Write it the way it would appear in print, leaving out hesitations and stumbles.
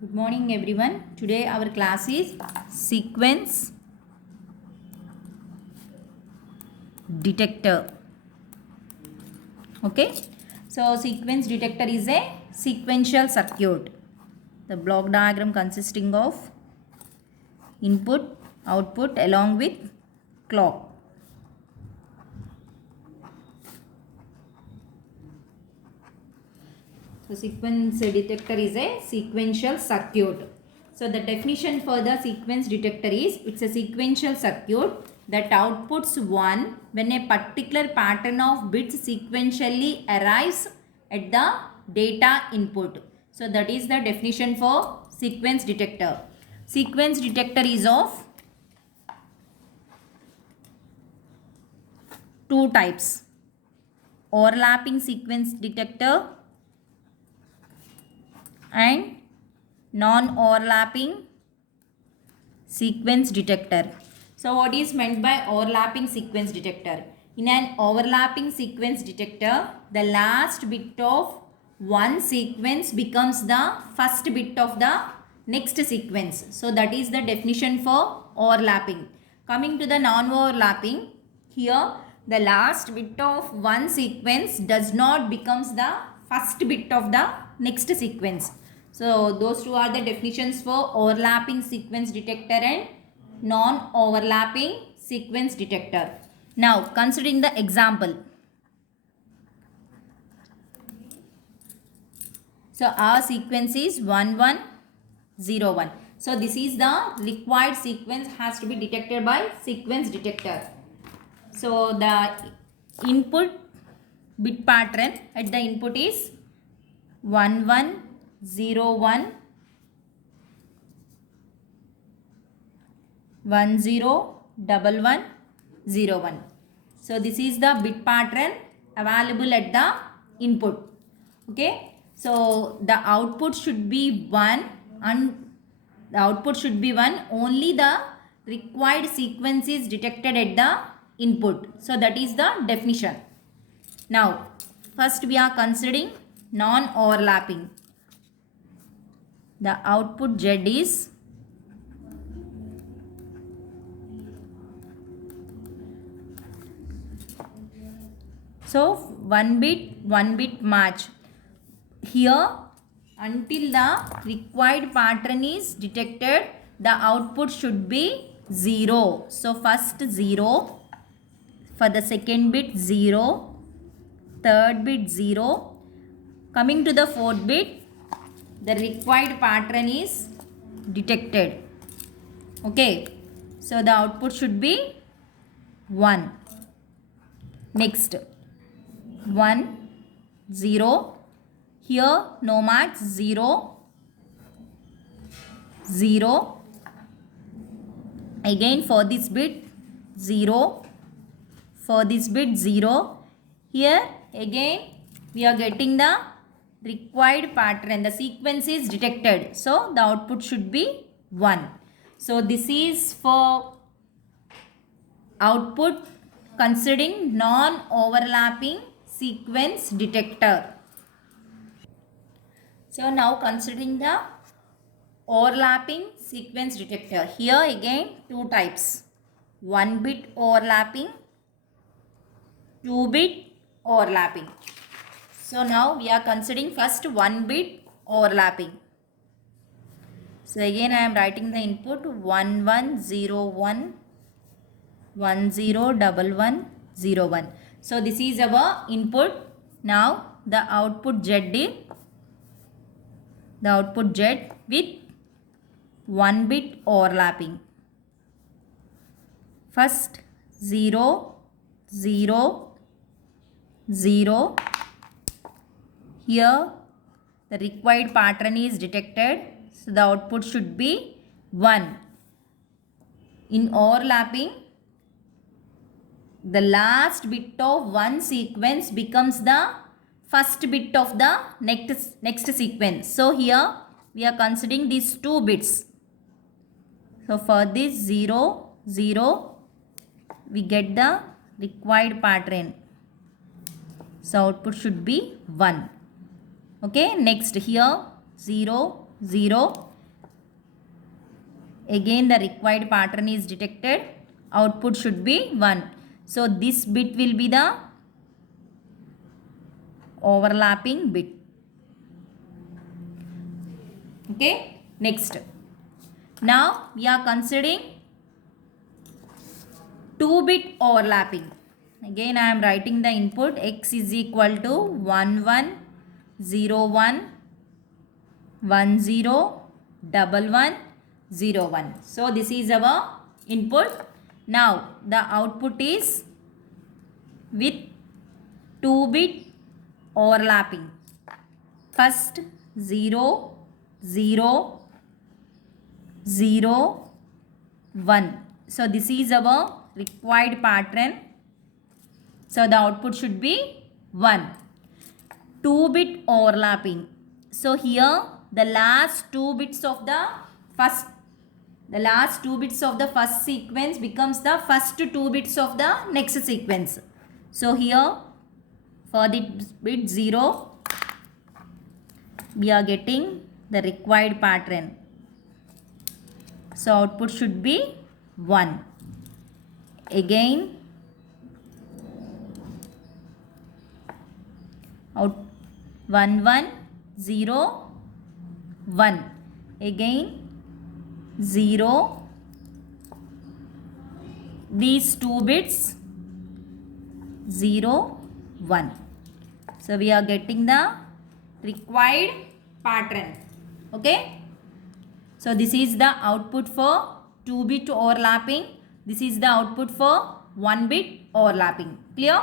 Good morning everyone. Today our class is sequence detector. Okay. So sequence detector is a sequential circuit. The block diagram consisting of input, output along with clock. So sequence detector is a sequential circuit. So the definition for the sequence detector is it's a sequential circuit that outputs 1 when a particular pattern of bits sequentially arrives at the data input. So that is the definition for sequence detector. Sequence detector is of two types: overlapping sequence detector and non-overlapping sequence detector. So what is meant by overlapping sequence detector? In an overlapping sequence detector, the last bit of one sequence becomes the first bit of the next sequence. So that is the definition for overlapping. Coming to the non-overlapping, here the last bit of one sequence does not becomes the first bit of the next sequence. So those two are the definitions for overlapping sequence detector and non-overlapping sequence detector. Now considering the example. So our sequence is 1101. So this is the required sequence has to be detected by sequence detector. So the input bit pattern at the input is 1101 101101. So this is the bit pattern available at the input. Okay. So the output should be 1 and the output should be 1 only the required sequence is detected at the input. So that is the definition. Now first we are considering non-overlapping. The output Z is so one bit match. Here until the required pattern is detected, the output should be 0. So first 0, for the second bit 0, third bit 0. Coming to the fourth bit, the required pattern is detected. Okay. So the output should be 1. Next 1 0. Here no match 0 0. Again for this bit 0. For this bit 0. Here again we are getting the required pattern. The sequence is detected. So the output should be 1. So this is for output considering non-overlapping sequence detector. So now considering the overlapping sequence detector. Here again two types. 1 bit overlapping, 2 bit overlapping. So now we are considering first 1 bit overlapping. So again I am writing the input 1101 101101. So this is our input. Now the output Z with 1 bit overlapping. First 0 0 0. Here the required pattern is detected. So the output should be 1. In overlapping, the last bit of one sequence becomes the first bit of the next sequence. So here we are considering these two bits. So for this 0 0 we get the required pattern. So output should be 1. Okay, next here 0 0. Again the required pattern is detected. Output should be 1. So this bit will be the overlapping bit. Okay, next. Now we are considering 2-bit overlapping. Again I am writing the input x is equal to 1 1 0 1 1 0 1 1 0 1. So this is our input. Now the output is with 2-bit overlapping. First 0 0 0 1. So this is our required pattern. So the output should be 1. 2-bit overlapping. So here the last 2 bits of the first sequence becomes the first 2 bits of the next sequence. So here for the bit 0 we are getting the required pattern. So output should be 1. Again out 1 1 0 1. Again 0. These 2 bits 0 1. So we are getting the required pattern. Okay. So this is the output for 2-bit overlapping. This is the output for 1-bit overlapping. Clear?